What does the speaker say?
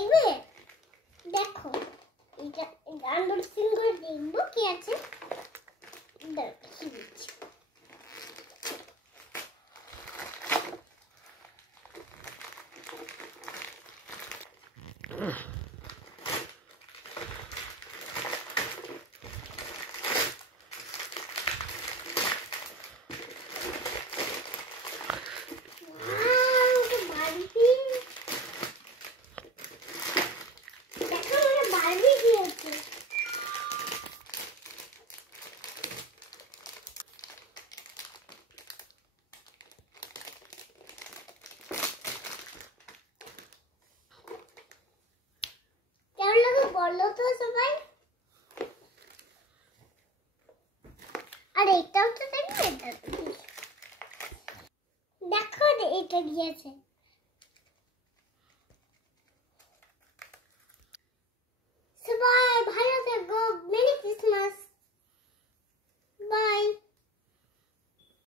দেখবে? দেখো এটা আনবক্সিং করে দেখবো কি আছে। কি দিচ্ছি বলো তো সবাই। আর এটাও তো দেখবে, দেখো এটা দিয়েছে।